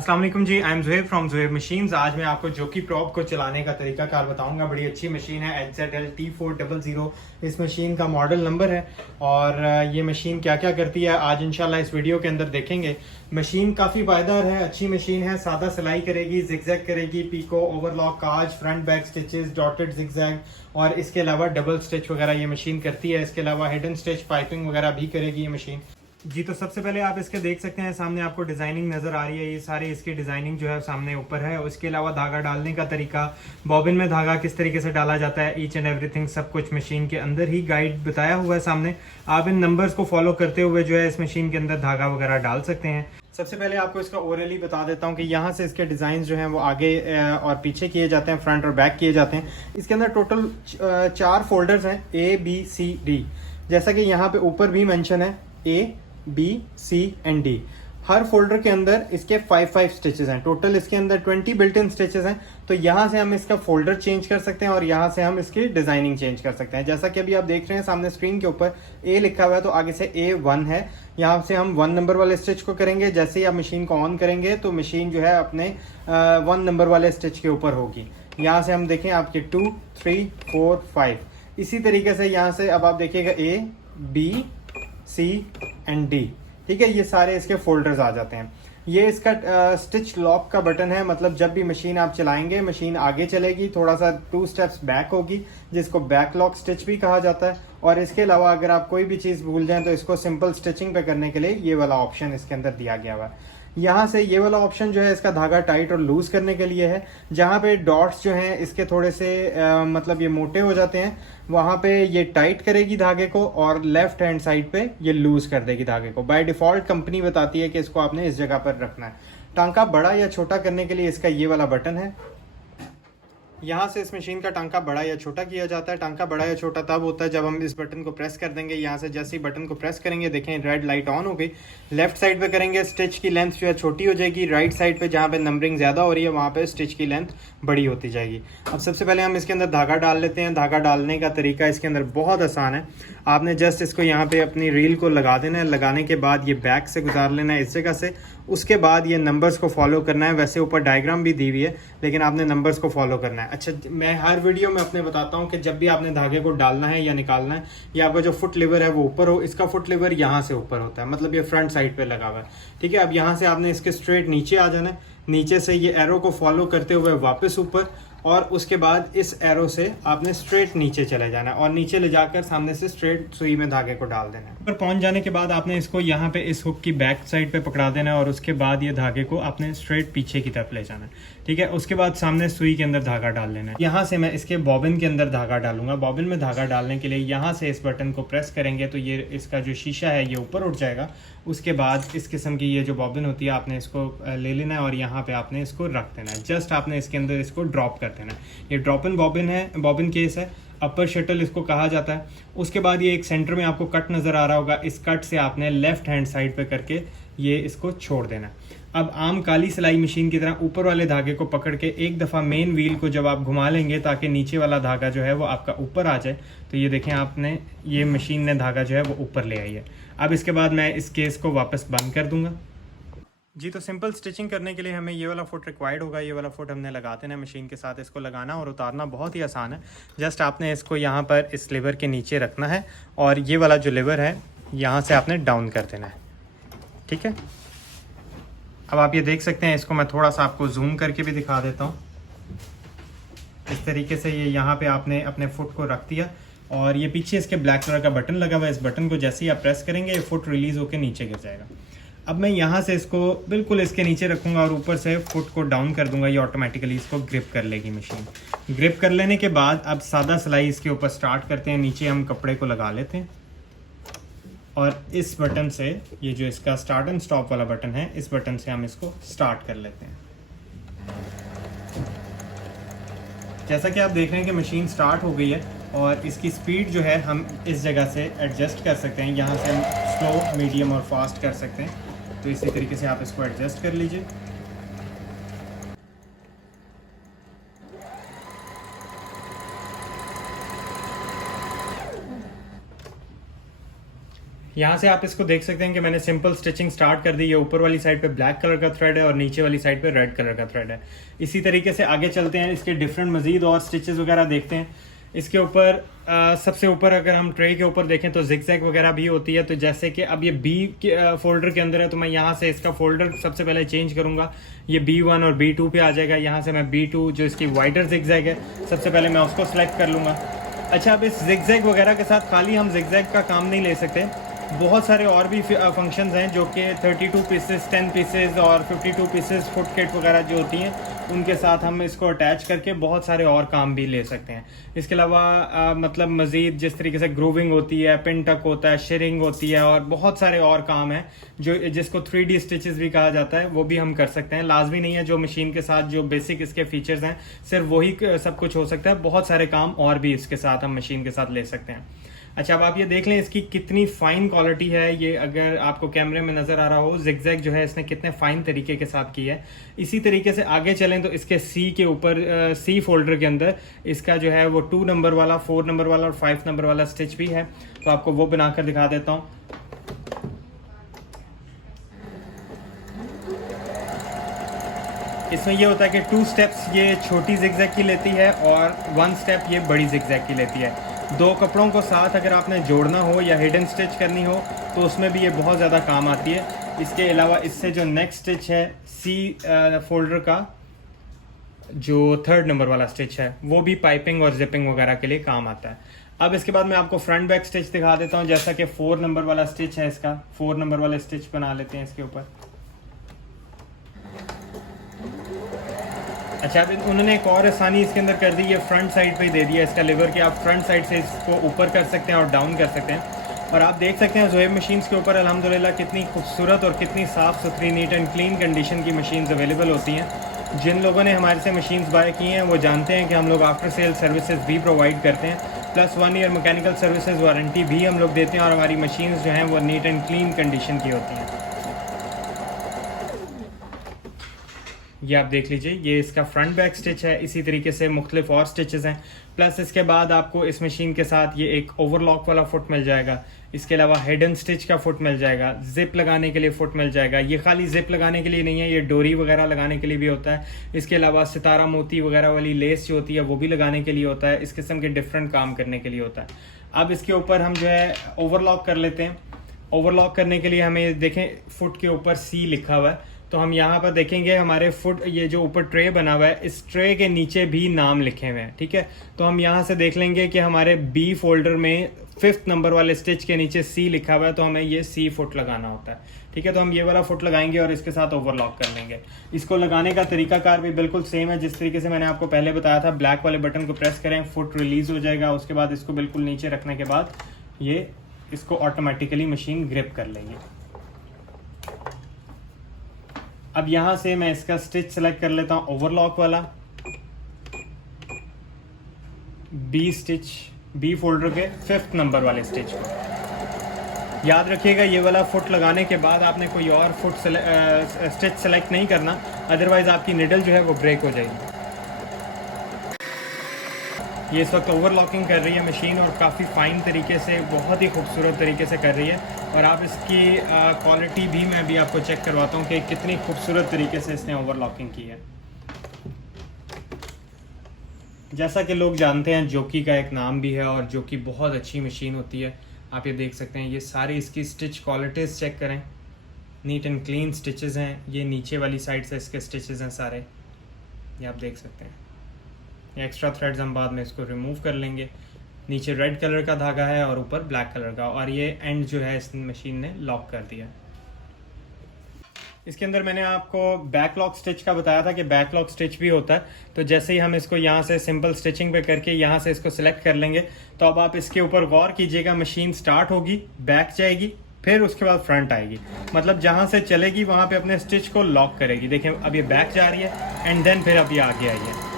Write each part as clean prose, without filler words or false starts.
अस्सलाम वालेकुम जी, I am Zuhaib from Zuhaib machines. आज मैं आपको जोकी प्रॉप को चलाने का तरीका कार बताऊंगा। बड़ी अच्छी मशीन है, HZL T400 इस मशीन का मॉडल नंबर है। और ये मशीन क्या क्या करती है आज इंशाल्लाह इस वीडियो के अंदर देखेंगे। मशीन काफ़ी पायदार है, अच्छी मशीन है, सादा सिलाई करेगी, जिगजैग करेगी, पीको, ओवरलॉक, काज, front back stitches, dotted zigzag और इसके अलावा डबल स्टिच वगैरह ये मशीन करती है। इसके अलावा हिडन स्टिच, पाइपिंग वगैरह भी करेगी ये मशीन जी। तो सबसे पहले आप इसके देख सकते हैं, सामने आपको डिजाइनिंग नजर आ रही है। ये सारी इसकी डिजाइनिंग जो है सामने ऊपर है। उसके अलावा धागा डालने का तरीका, बॉबिन में धागा किस तरीके से डाला जाता है, ईच एंड एवरीथिंग सब कुछ मशीन के अंदर ही गाइड बताया हुआ है सामने। आप इन नंबर्स को फॉलो करते हुए जो है इस मशीन के अंदर धागा वगैरह डाल सकते हैं। सबसे पहले आपको इसका ओरली बता देता हूँ कि यहाँ से इसके डिजाइन जो हैं वो आगे और पीछे किए जाते हैं, फ्रंट और बैक किए जाते हैं। इसके अंदर टोटल 4 फोल्डर्स हैं, ABCD। जैसा कि यहाँ पे ऊपर भी मेंशन है ABCD। हर फोल्डर के अंदर इसके 5 स्टिचेस हैं। टोटल इसके अंदर 20 बिल्ट इन स्टिचेस हैं। तो यहाँ से हम इसका फोल्डर चेंज कर सकते हैं और यहाँ से हम इसकी डिजाइनिंग चेंज कर सकते हैं। जैसा कि अभी आप देख रहे हैं सामने स्क्रीन के ऊपर A लिखा हुआ है, तो आगे से A1 है। यहाँ से हम 1 नंबर वाले स्टिच को करेंगे। जैसे ही आप मशीन को ऑन करेंगे तो मशीन जो है अपने 1 नंबर वाले स्टिच के ऊपर होगी। यहाँ से हम देखें आपके 2, 3, 4, 5। इसी तरीके से यहाँ से अब आप देखिएगा ABCD, ठीक है। ये सारे इसके फोल्डर्स आ जाते हैं। ये इसका स्टिच लॉक का बटन है, मतलब जब भी मशीन आप चलाएंगे मशीन आगे चलेगी, थोड़ा सा 2 स्टेप्स बैक होगी, जिसको बैक लॉक स्टिच भी कहा जाता है। और इसके अलावा अगर आप कोई भी चीज़ भूल जाएं तो इसको सिंपल स्टिचिंग पे करने के लिए ये वाला ऑप्शन इसके अंदर दिया गया हुआ है। यहाँ से ये वाला ऑप्शन जो है इसका धागा टाइट और लूज करने के लिए है। जहाँ पे डॉट्स जो हैं इसके थोड़े से मतलब ये मोटे हो जाते हैं, वहाँ पे ये टाइट करेगी धागे को और लेफ्ट हैंड साइड पे ये लूज कर देगी धागे को। बाय डिफॉल्ट कंपनी बताती है कि इसको आपने इस जगह पर रखना है। टांका बड़ा या छोटा करने के लिए इसका ये वाला बटन है। यहाँ से इस मशीन का टांका बड़ा या छोटा किया जाता है। टांका बड़ा या छोटा तब होता है जब हम इस बटन को प्रेस कर देंगे। यहाँ से जैसे ही बटन को प्रेस करेंगे देखें रेड लाइट ऑन हो गई। लेफ्ट साइड पे करेंगे स्टिच की लेंथ जो है छोटी हो जाएगी। राइट साइड पे जहाँ पे नंबरिंग ज़्यादा हो रही है वहाँ पे स्टिच की लेंथ बड़ी होती जाएगी। अब सबसे पहले हम इसके अंदर धागा डाल लेते हैं। धागा डालने का तरीका इसके अंदर बहुत आसान है। आपने जस्ट इसको यहाँ पे अपनी रील को लगा देना है। लगाने के बाद ये बैक से गुजार लेना है इस जगह से। उसके बाद ये नंबर्स को फॉलो करना है। वैसे ऊपर डायग्राम भी दी हुई है लेकिन आपने नंबर्स को फॉलो करना है। अच्छा, मैं हर वीडियो में अपने बताता हूँ कि जब भी आपने धागे को डालना है या निकालना है, या आपका जो फुट लिवर है वो ऊपर हो। इसका फुट लिवर यहाँ से ऊपर होता है, मतलब ये फ्रंट साइड पे लगा हुआ है, ठीक है। अब यहाँ से आपने इसके स्ट्रेट नीचे आ जाना है। नीचे से ये एरो को फॉलो करते हुए वापस ऊपर, और उसके बाद इस एरो से आपने स्ट्रेट नीचे चले जाना है और नीचे ले जाकर सामने से स्ट्रेट सुई में धागे को डाल देना है। ऊपर पहुंच जाने के बाद आपने इसको यहाँ पे इस हुक की बैक साइड पे पकड़ा देना है और उसके बाद ये धागे को आपने स्ट्रेट पीछे की तरफ ले जाना है, ठीक है। उसके बाद सामने सुई के अंदर धागा डाल लेना है। यहाँ से मैं इसके बॉबिन के अंदर धागा डालूंगा। बॉबिन में धागा डालने के लिए यहाँ से इस बटन को प्रेस करेंगे तो ये इसका जो शीशा है ये ऊपर उठ जाएगा। उसके बाद इस किस्म की ये जो बॉबिन होती है आपने इसको ले लेना है और यहाँ पे आपने इसको रख देना है। जस्ट आपने इसके अंदर इसको ड्रॉप कर देना है। ये ड्रॉप इन बॉबिन है, बॉबिन केस है, अपर शटल इसको कहा जाता है। उसके बाद ये एक सेंटर में आपको कट नज़र आ रहा होगा, इस कट से आपने लेफ्ट हैंड साइड पे करके ये इसको छोड़ देना है। अब आम काली सिलाई मशीन की तरह ऊपर वाले धागे को पकड़ के एक दफ़ा मेन व्हील को जब आप घुमा लेंगे ताकि नीचे वाला धागा जो है वो आपका ऊपर आ जाए, तो ये देखें आपने ये मशीन ने धागा जो है वो ऊपर ले आई है। अब इसके बाद मैं इस केस को वापस बंद कर दूंगा जी। तो सिंपल स्टिचिंग करने के लिए हमें ये वाला फुट रिक्वायर्ड होगा। ये वाला फुट हमने लगा देना है मशीन के साथ। इसको लगाना और उतारना बहुत ही आसान है। जस्ट आपने इसको यहाँ पर इस लीवर के नीचे रखना है और ये वाला जो लीवर है यहाँ से आपने डाउन कर देना है, ठीक है। अब आप ये देख सकते हैं, इसको मैं थोड़ा सा आपको जूम करके भी दिखा देता हूँ। इस तरीके से ये यहाँ पे आपने अपने फुट को रख दिया और ये पीछे इसके ब्लैक कलर का बटन लगा हुआ है। इस बटन को जैसे ही आप प्रेस करेंगे ये फुट रिलीज होकर नीचे गिर जाएगा। अब मैं यहाँ से इसको बिल्कुल इसके नीचे रखूँगा और ऊपर से फुट को डाउन कर दूंगा। ये ऑटोमेटिकली इसको ग्रिप कर लेगी मशीन। ग्रिप कर लेने के बाद अब सादा सिलाई इसके ऊपर स्टार्ट करते हैं। नीचे हम कपड़े को लगा लेते हैं और इस बटन से, ये जो इसका स्टार्ट एंड स्टॉप वाला बटन है, इस बटन से हम इसको स्टार्ट कर लेते हैं। जैसा कि आप देख रहे हैं कि मशीन स्टार्ट हो गई है और इसकी स्पीड जो है हम इस जगह से एडजस्ट कर सकते हैं। यहाँ से हम स्लो, मीडियम और फास्ट कर सकते हैं। तो इसी तरीके से आप इसको एडजस्ट कर लीजिए। यहाँ से आप इसको देख सकते हैं कि मैंने सिंपल स्टिचिंग स्टार्ट कर दी। ये ऊपर वाली साइड पे ब्लैक कलर का थ्रेड है और नीचे वाली साइड पे रेड कलर का थ्रेड है। इसी तरीके से आगे चलते हैं, इसके डिफरेंट मजीद और स्टिचेस वगैरह देखते हैं। इसके ऊपर सबसे ऊपर अगर हम ट्रे के ऊपर देखें तो जिगजैग वगैरह भी होती है। तो जैसे कि अब ये बी के फोल्डर के अंदर है, तो मैं यहाँ से इसका फोल्डर सबसे पहले चेंज करूँगा। ये B1 और B2 पे आ जाएगा। यहाँ से मैं B2 जो इसकी वाइडर जिगजैग है, सबसे पहले मैं उसको सेलेक्ट कर लूँगा। अच्छा, अब इस जिगजैग वगैरह के साथ खाली हम जिगजैग का काम नहीं ले सकते, बहुत सारे और भी फंक्शंस हैं जो कि 32 पीसेस, 10 पीसेस और 52 पीसेस फुट किट वगैरह जो होती हैं, उनके साथ हम इसको अटैच करके बहुत सारे और काम भी ले सकते हैं। इसके अलावा मतलब मज़ीद जिस तरीके से ग्रूविंग होती है, पिन टक होता है, शेयरिंग होती है और बहुत सारे और काम हैं जो जिसको 3D स्टिचेस भी कहा जाता है, वो भी हम कर सकते हैं। लाजमी नहीं है जो मशीन के साथ जो बेसिक इसके फीचर्स हैं सिर्फ वही सब कुछ हो सकता है, बहुत सारे काम और भी इसके साथ हम मशीन के साथ ले सकते हैं। अच्छा, अब आप ये देख लें इसकी कितनी फाइन क्वालिटी है। ये अगर आपको कैमरे में नज़र आ रहा हो, जिगजैग जो है इसने कितने फाइन तरीके के साथ की है। इसी तरीके से आगे चलें तो इसके सी के ऊपर सी फोल्डर के अंदर इसका जो है वो 2 नंबर वाला, 4 नंबर वाला और 5 नंबर वाला स्टिच भी है। तो आपको वो बनाकर दिखा देता हूँ। इसमें ये होता है कि 2 स्टेप्स ये छोटी जिगजैग की लेती है और 1 स्टेप ये बड़ी जिगजैग की लेती है। 2 कपड़ों को साथ अगर आपने जोड़ना हो या हिडन स्टिच करनी हो तो उसमें भी ये बहुत ज़्यादा काम आती है। इसके अलावा इससे जो नेक्स्ट स्टिच है सी फोल्डर का, जो 3rd नंबर वाला स्टिच है, वो भी पाइपिंग और जिपिंग वगैरह के लिए काम आता है। अब इसके बाद मैं आपको फ्रंट बैक स्टिच दिखा देता हूँ। जैसा कि 4 नंबर वाला स्टिच है, इसका 4 नंबर वाला स्टिच बना लेते हैं इसके ऊपर। अच्छा, अब उन्होंने एक और आसानी इसके अंदर कर दी, ये फ्रंट साइड पे ही दे दिया इसका लीवर कि आप फ्रंट साइड से इसको ऊपर कर सकते हैं और डाउन कर सकते हैं। और आप देख सकते हैं ज़ोहेब मशीन्स के ऊपर अल्हम्दुलिल्लाह कितनी खूबसूरत और कितनी साफ़ सुथरी, नीट एंड क्लीन कंडीशन की मशीन्स अवेलेबल होती हैं। जिन लोगों ने हमारे से मशीन्स बाय की हैं वो जानते हैं कि हम लोग आफ्टर सेल सर्विसेज भी प्रोवाइड करते हैं, plus 1 year mechanical services warranty भी हम लोग देते हैं और हमारी मशीन्स जो हैं वो नीट एंड क्लीन कंडीशन की होती हैं। ये आप देख लीजिए, ये इसका फ्रंट बैक स्टिच है। इसी तरीके से मुख्तलिफ और स्टिचेस हैं। प्लस इसके बाद आपको इस मशीन के साथ ये एक ओवरलॉक वाला फुट मिल जाएगा। इसके अलावा हिडन स्टिच का फुट मिल जाएगा, जिप लगाने के लिए फुट मिल जाएगा। ये खाली जिप लगाने के लिए नहीं है, ये डोरी वगैरह लगाने के लिए भी होता है। इसके अलावा सितारा मोती वगैरह वाली लेस जो होती है वो भी लगाने के लिए होता है। इस किस्म के डिफरेंट काम करने के लिए होता है। अब इसके ऊपर हम जो है ओवरलॉक कर लेते हैं। ओवरलॉक करने के लिए हमें देखें फुट के ऊपर सी लिखा हुआ है, तो हम यहाँ पर देखेंगे हमारे फुट, ये जो ऊपर ट्रे बना हुआ है, इस ट्रे के नीचे भी नाम लिखे हुए हैं। ठीक है, तो हम यहाँ से देख लेंगे कि हमारे बी फोल्डर में 5th नंबर वाले स्टिच के नीचे सी लिखा हुआ है, तो हमें ये सी फुट लगाना होता है। ठीक है, तो हम ये वाला फुट लगाएंगे और इसके साथ ओवरलॉक कर लेंगे। इसको लगाने का तरीकाकार भी बिल्कुल सेम है जिस तरीके से मैंने आपको पहले बताया था। ब्लैक वाले बटन को प्रेस करें, फुट रिलीज हो जाएगा। उसके बाद इसको बिल्कुल नीचे रखने के बाद ये इसको ऑटोमेटिकली मशीन ग्रिप कर लेंगे। अब यहाँ से मैं इसका स्टिच सेलेक्ट कर लेता हूँ, ओवरलॉक वाला बी स्टिच, बी फोल्डर के 5th नंबर वाले स्टिच को। याद रखिएगा ये वाला फुट लगाने के बाद आपने कोई और फुट स्टिच सेलेक्ट नहीं करना, अदरवाइज आपकी निडल जो है वो ब्रेक हो जाएगी। ये इस वक्त ओवरलॉकिंग कर रही है मशीन और काफ़ी फ़ाइन तरीके से, बहुत ही खूबसूरत तरीके से कर रही है। और आप इसकी क्वालिटी भी मैं भी आपको चेक करवाता हूँ कि कितनी खूबसूरत तरीके से इसने ओवरलॉकिंग की है। जैसा कि लोग जानते हैं जोकी का एक नाम भी है और जोकी बहुत अच्छी मशीन होती है। आप ये देख सकते हैं, ये सारी इसकी स्टिच क्वालिटीज़ चेक करें, नीट एंड क्लीन स्टिचेस हैं। ये नीचे वाली साइड से इसके स्टिचेस हैं सारे, ये आप देख सकते हैं। ये एक्स्ट्रा थ्रेड्स हम बाद में इसको रिमूव कर लेंगे। नीचे रेड कलर का धागा है और ऊपर ब्लैक कलर का, और ये एंड जो है इस मशीन ने लॉक कर दिया। इसके अंदर मैंने आपको बैकलॉक स्टिच का बताया था कि बैकलॉक स्टिच भी होता है। तो जैसे ही हम इसको यहाँ से सिंपल स्टिचिंग पे करके यहाँ से इसको सिलेक्ट कर लेंगे, तो अब आप इसके ऊपर गौर कीजिएगा, मशीन स्टार्ट होगी, बैक जाएगी, फिर उसके बाद फ्रंट आएगी। मतलब जहाँ से चलेगी वहाँ पे अपने स्टिच को लॉक करेगी। देखें अब ये बैक जा रही है एंड देन फिर अब ये आगे आई है।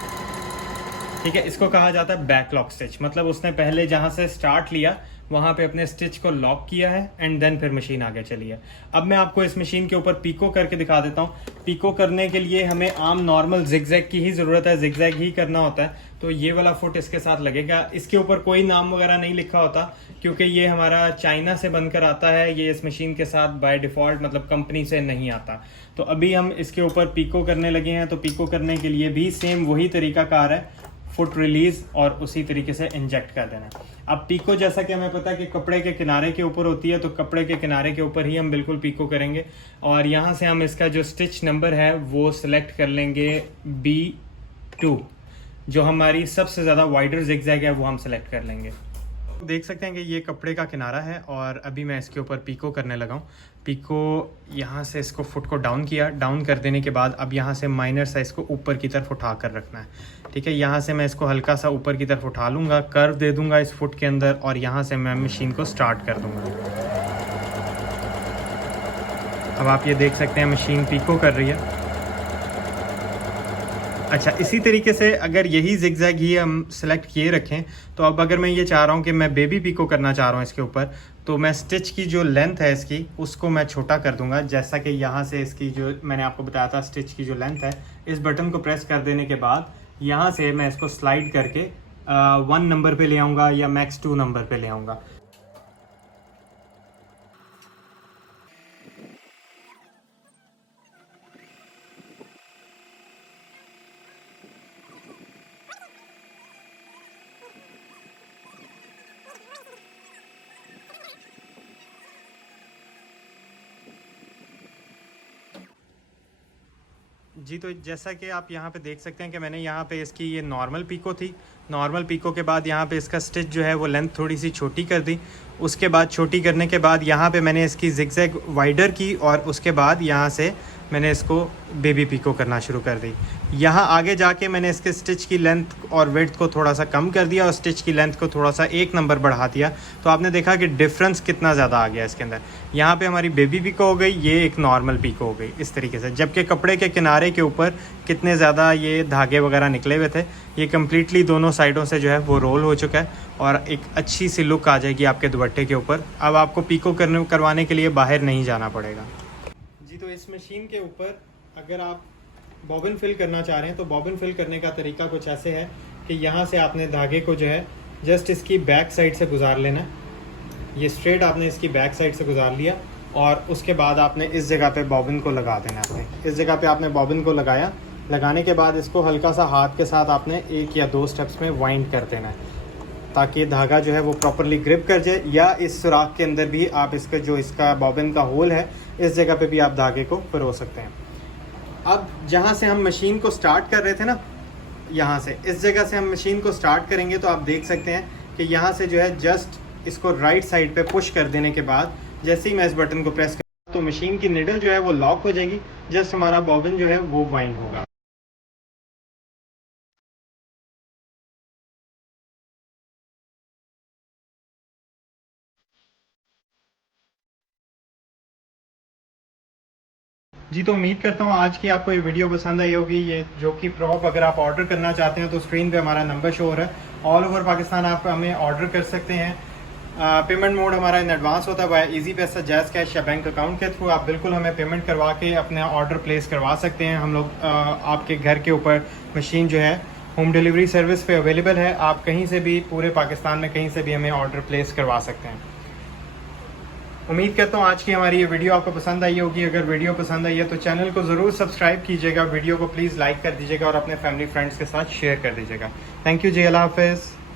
ठीक है, इसको कहा जाता है बैकलॉक स्टिच। मतलब उसने पहले जहाँ से स्टार्ट लिया वहाँ पे अपने स्टिच को लॉक किया है एंड देन फिर मशीन आगे चली है। अब मैं आपको इस मशीन के ऊपर पीको करके दिखा देता हूँ। पीको करने के लिए हमें आम नॉर्मल जिगजैग की ही ज़रूरत है, जिगजैग ही करना होता है। तो ये वाला फुट इसके साथ लगेगा। इसके ऊपर कोई नाम वगैरह नहीं लिखा होता क्योंकि ये हमारा चाइना से बनकर आता है। ये इस मशीन के साथ बाय डिफ़ॉल्ट मतलब कंपनी से नहीं आता। तो अभी हम इसके ऊपर पीको करने लगे हैं। तो पीको करने के लिए भी सेम वही तरीका कार है, फुट रिलीज और उसी तरीके से इंजेक्ट कर देना। अब पीको जैसा कि हमें पता है कि कपड़े के किनारे के ऊपर होती है, तो कपड़े के किनारे के ऊपर ही हम बिल्कुल पीको करेंगे। और यहाँ से हम इसका जो स्टिच नंबर है वो सिलेक्ट कर लेंगे B2, जो हमारी सबसे ज़्यादा वाइडर जिगजैग है वो हम सिलेक्ट कर लेंगे। देख सकते हैं कि ये कपड़े का किनारा है और अभी मैं इसके ऊपर पीको करने लगा हूँ। पीको यहाँ से इसको फुट को डाउन किया, डाउन कर देने के बाद अब यहाँ से माइनर साइज़ को ऊपर की तरफ उठा कर रखना है। ठीक है, यहाँ से मैं इसको हल्का सा ऊपर की तरफ उठा लूँगा, कर्व दे दूँगा इस फुट के अंदर और यहाँ से मैं मशीन को स्टार्ट कर दूँगा। अब आप ये देख सकते हैं मशीन पीको कर रही है। अच्छा, इसी तरीके से अगर यही जिगजैग ही हम सेलेक्ट किए रखें तो अब अगर मैं ये चाह रहा हूँ कि मैं बेबी पीको करना चाह रहा हूँ इसके ऊपर, तो मैं स्टिच की जो लेंथ है इसकी उसको मैं छोटा कर दूंगा। जैसा कि यहाँ से इसकी जो मैंने आपको बताया था स्टिच की जो लेंथ है, इस बटन को प्रेस कर देने के बाद यहाँ से मैं इसको स्लाइड करके 1 नंबर पे ले आऊँगा या मैक्स 2 नंबर पे ले आऊँगा। जी, तो जैसा कि आप यहाँ पे देख सकते हैं कि मैंने यहाँ पे इसकी ये नॉर्मल पीको थी। नॉर्मल पीको के बाद यहाँ पे इसका स्टिच जो है वो लेंथ थोड़ी सी छोटी कर दी। उसके बाद छोटी करने के बाद यहाँ पे मैंने इसकी जिगजैग वाइडर की और उसके बाद यहाँ से मैंने इसको बेबी पीको करना शुरू कर दी। यहाँ आगे जाके मैंने इसके स्टिच की लेंथ और विड्थ को थोड़ा सा कम कर दिया और स्टिच की लेंथ को थोड़ा सा 1 नंबर बढ़ा दिया। तो आपने देखा कि डिफरेंस कितना ज़्यादा आ गया इसके अंदर। यहाँ पे हमारी बेबी पीको हो गई, ये एक नॉर्मल पीको हो गई इस तरीके से। जबकि कपड़े के किनारे के ऊपर कितने ज़्यादा ये धागे वगैरह निकले हुए थे, ये कम्प्लीटली दोनों साइडों से जो है वो रोल हो चुका है और एक अच्छी सी लुक आ जाएगी आपके दुपट्टे के ऊपर। अब आपको पीको करवाने के लिए बाहर नहीं जाना पड़ेगा। जी, तो इस मशीन के ऊपर अगर आप बॉबिन फिल करना चाह रहे हैं तो बॉबिन फिल करने का तरीका कुछ ऐसे है कि यहाँ से आपने धागे को जो है जस्ट इसकी बैक साइड से गुजार लेना है। ये स्ट्रेट आपने इसकी बैक साइड से गुजार लिया और उसके बाद आपने इस जगह पे बॉबिन को लगा देना है। आपने इस जगह पे आपने बॉबिन को लगाया, लगाने के बाद इसको हल्का सा हाथ के साथ आपने 1 या 2 स्टेप्स में वाइंड कर देना है ताकि धागा जो है वो प्रॉपरली ग्रिप कर जाए। या इस सुराख के अंदर भी आप इसका जो इसका बॉबिन का होल है इस जगह पे भी आप धागे को पिरो सकते हैं। अब जहाँ से हम मशीन को स्टार्ट कर रहे थे ना, यहाँ से इस जगह से हम मशीन को स्टार्ट करेंगे तो आप देख सकते हैं कि यहाँ से जो है जस्ट इसको राइट साइड पे पुश कर देने के बाद जैसे ही मैं इस बटन को प्रेस कर तो मशीन की निडल जो है वो लॉक हो जाएगी। जस्ट हमारा बॉबिन जो है वो वाइंड होगा। जी, तो उम्मीद करता हूँ आज की आपको ये वीडियो पसंद आई होगी। ये जो कि प्रॉप अगर आप ऑर्डर करना चाहते हैं तो स्क्रीन पे हमारा नंबर शो हो रहा है। ऑल ओवर पाकिस्तान आप हमें ऑर्डर कर सकते हैं। पेमेंट मोड हमारा इन एडवांस होता है बाय इजी पैसा, जैज़ कैश या बैंक अकाउंट के थ्रू। आप बिल्कुल हमें पेमेंट करवा के अपना ऑर्डर प्लेस करवा सकते हैं। हम लोग आपके घर के ऊपर मशीन जो है होम डिलीवरी सर्विस पे अवेलेबल है। आप कहीं से भी पूरे पाकिस्तान में कहीं से भी हमें ऑर्डर प्लेस करवा सकते हैं। उम्मीद करता हूँ आज की हमारी ये वीडियो आपको पसंद आई होगी। अगर वीडियो पसंद आई है तो चैनल को ज़रूर सब्सक्राइब कीजिएगा, वीडियो को प्लीज़ लाइक कर दीजिएगा और अपने फैमिली फ्रेंड्स के साथ शेयर कर दीजिएगा। थैंक यू जी, अल्लाह हाफिज़।